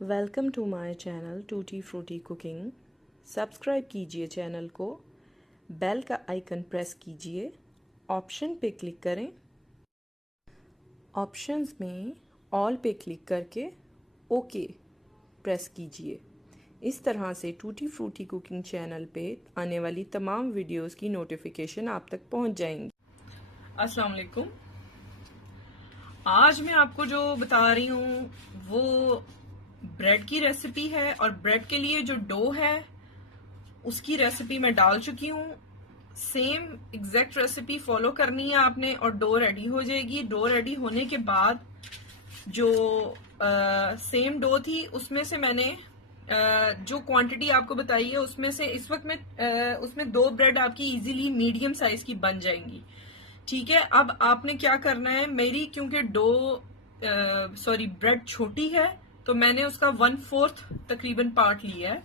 Welcome to my channel tutti frutti cooking. Subscribe कीजिए channel को, bell का icon press कीजिए, ऑप्शन पे क्लिक करें। ऑप्शंस में ऑल पे क्लिक करके ओके प्रेस कीजिए। इस तरह से टूटी फ्रूटी कुकिंग चैनल पे आने वाली तमाम वीडियोस की नोटिफिकेशन आप तक पहुंच जाएंगी। अस्सलाम वालेकुम। आज मैं आपको जो बता रही हूँ वो ब्रेड की रेसिपी है और ब्रेड के लिए जो डो है उसकी रेसिपी मैं डाल चुकी हूँ। सेम एग्जैक्ट रेसिपी फॉलो करनी है आपने और डो रेडी हो जाएगी। डो रेडी होने के बाद जो सेम डो थी उसमें से मैंने जो क्वांटिटी आपको बताई है उसमें से इस वक्त में उसमें 2 ब्रेड आपकी इजीली मीडियम साइज की बन जाएंगी। ठीक है, अब आपने क्या करना है, मेरी क्योंकि ब्रेड छोटी है तो मैंने उसका 1/4 तकरीबन पार्ट लिया है।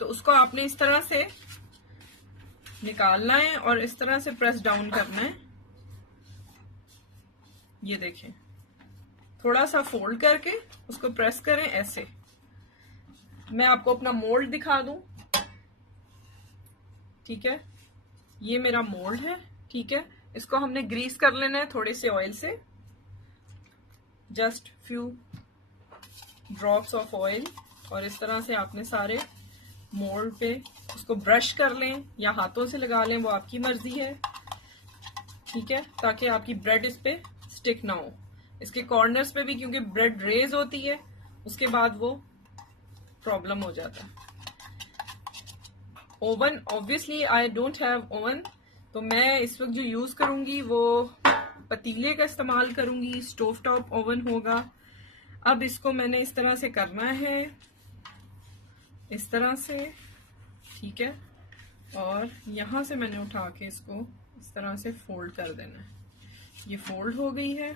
तो उसको आपने इस तरह से निकालना है और इस तरह से प्रेस डाउन करना है। ये देखें, थोड़ा सा फोल्ड करके उसको प्रेस करें ऐसे। मैं आपको अपना मोल्ड दिखा दूं। ठीक है, ये मेरा मोल्ड है। ठीक है, इसको हमने ग्रीस कर लेना है थोड़े से ऑयल से, just few drops of oil. और इस तरह से आपने सारे मोल्ड पे उसको ब्रश कर लें या हाथों से लगा लें, वो आपकी मर्जी है। ठीक है, ताकि आपकी ब्रेड इस पे स्टिक ना हो। इसके कॉर्नर्स पे भी क्योंकि ब्रेड रेज होती है उसके बाद वो प्रॉब्लम हो जाता है। Oven, obviously I don't have oven, तो मैं इस वक्त जो यूज करूंगी वो पतीले का इस्तेमाल करूंगी। स्टोव टॉप ओवन होगा। अब इसको मैंने इस तरह से करना है, इस तरह से। ठीक है, और यहां से मैंने उठा के इसको इस तरह से फोल्ड कर देना है। ये फोल्ड हो गई है।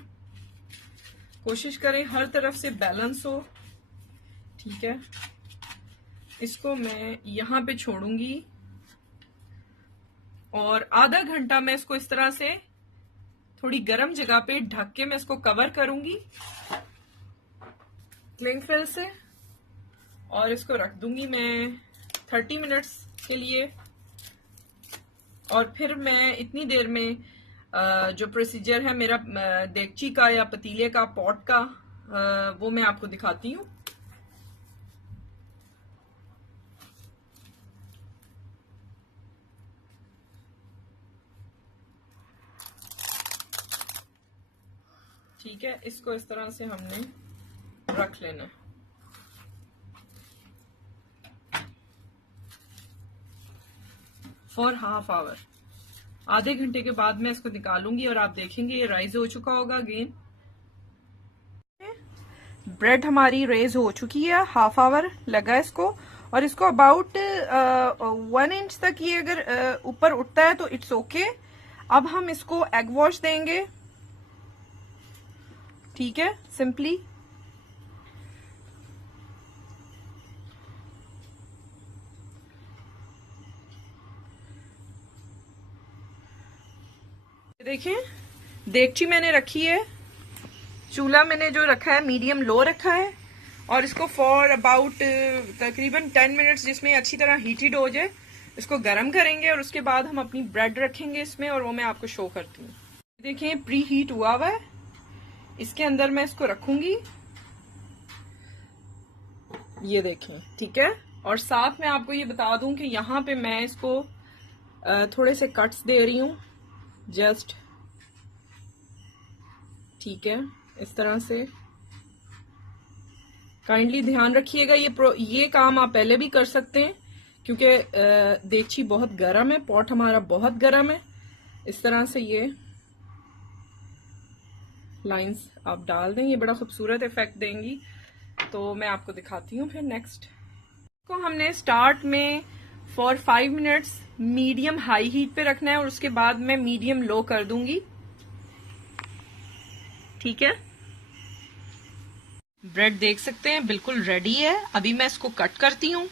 कोशिश करें हर तरफ से बैलेंस हो। ठीक है, इसको मैं यहां पे छोड़ूंगी और आधा घंटा मैं इसको इस तरह से थोड़ी गर्म जगह पे ढक के मैं इसको कवर करूंगी क्लिंग फिल से, और इसको रख दूंगी मैं 30 मिनट्स के लिए। और फिर मैं इतनी देर में जो प्रोसीजर है मेरा देगची का या पतीले का, पॉट का, वो मैं आपको दिखाती हूँ। ठीक है, इसको इस तरह से हमने रख लेना। फॉर हाफ आवर, आधे घंटे के बाद मैं इसको निकालूंगी और आप देखेंगे ये राइज हो चुका होगा। अगेन ब्रेड हमारी रेज हो चुकी है, हाफ आवर लगा इसको। और इसको अबाउट 1 इंच तक ये अगर ऊपर उठता है तो इट्स ओके। अब हम इसको एग वॉश देंगे। ठीक है, सिंपली देखें, देगची मैंने रखी है, चूल्हा मैंने जो रखा है मीडियम लो रखा है, और इसको फॉर अबाउट तकरीबन 10 मिनट्स जिसमें अच्छी तरह हीटेड हो जाए इसको गर्म करेंगे। और उसके बाद हम अपनी ब्रेड रखेंगे इसमें और वो मैं आपको शो करती हूँ। देखें, प्री हीट हुआ हुआ है, इसके अंदर मैं इसको रखूंगी। ये देखें, ठीक है। और साथ में आपको ये बता दूं कि यहाँ पे मैं इसको थोड़े से कट्स दे रही हूँ, जस्ट। ठीक है, इस तरह से काइंडली ध्यान रखिएगा। ये काम आप पहले भी कर सकते हैं क्योंकि देगची बहुत गर्म है, पॉट हमारा बहुत गर्म है। इस तरह से ये लाइंस आप डाल दें, ये बड़ा खूबसूरत इफेक्ट देंगी। तो मैं आपको दिखाती हूँ फिर नेक्स्ट को हमने स्टार्ट में for 5 minutes medium high heat पे रखना है और उसके बाद मैं मीडियम लो कर दूंगी। ठीक है, ब्रेड देख सकते हैं बिल्कुल रेडी है। अभी मैं इसको कट करती हूँ।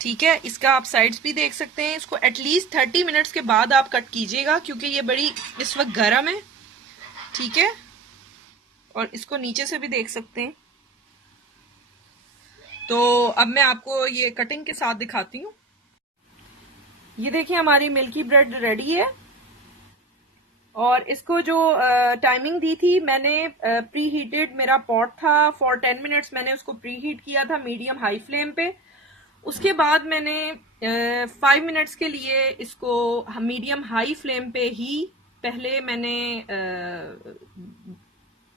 ठीक है, इसका आप साइड्स भी देख सकते हैं। इसको एटलीस्ट 30 मिनट्स के बाद आप कट कीजिएगा क्योंकि ये बड़ी इस वक्त गर्म है। ठीक है, और इसको नीचे से भी देख सकते हैं। तो अब मैं आपको ये कटिंग के साथ दिखाती हूँ। ये देखिए हमारी मिल्की ब्रेड रेडी है, और इसको जो टाइमिंग दी थी मैंने, प्री हीटेड मेरा पॉट था, फॉर 10 मिनट्स मैंने उसको प्री हीट किया था मीडियम हाई फ्लेम पे। उसके बाद मैंने 5 मिनट्स के लिए इसको मीडियम हाई फ्लेम पे ही पहले मैंने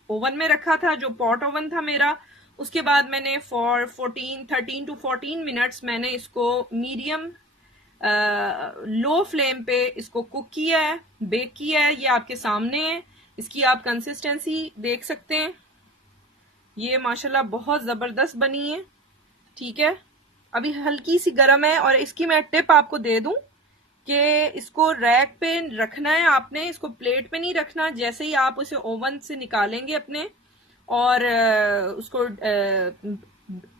ओवन में रखा था, जो पॉट ओवन था मेरा। उसके बाद मैंने फॉर 13 टू 14 मिनट्स मैंने इसको मीडियम लो फ्लेम पे इसको कुक किया है, बेक किया है। ये आपके सामने है, इसकी आप कंसिस्टेंसी देख सकते हैं। ये माशाल्लाह बहुत ज़बरदस्त बनी है, ठीक है। अभी हल्की सी गर्म है, और इसकी मैं टिप आपको दे दूं कि इसको रैक पे रखना है आपने, इसको प्लेट पे नहीं रखना। जैसे ही आप उसे ओवन से निकालेंगे अपने, और उसको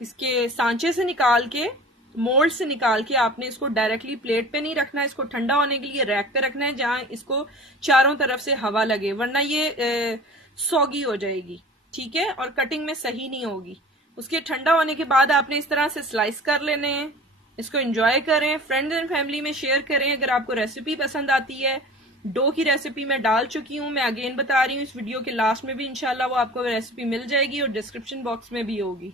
इसके सांचे से निकाल के, मोल्ड से निकाल के, आपने इसको डायरेक्टली प्लेट पे नहीं रखना है, इसको ठंडा होने के लिए रैक पे रखना है जहां इसको चारों तरफ से हवा लगे, वरना ये सौगी हो जाएगी, ठीक है, और कटिंग में सही नहीं होगी। उसके ठंडा होने के बाद आपने इस तरह से स्लाइस कर लेने हैं। इसको एंजॉय करें, फ्रेंड्स एंड फैमिली में शेयर करें। अगर आपको रेसिपी पसंद आती है, डो की रेसिपी मैं डाल चुकी हूँ, मैं अगेन बता रही हूँ, इस वीडियो के लास्ट में भी इंशाल्लाह वो आपको रेसिपी मिल जाएगी, और डिस्क्रिप्शन बॉक्स में भी होगी।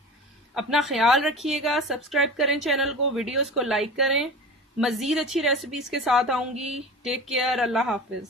अपना ख्याल रखिएगा, सब्सक्राइब करें चैनल को, वीडियोस को लाइक करें। मजीद अच्छी रेसिपीज के साथ आऊंगी। टेक केयर, अल्लाह हाफिज।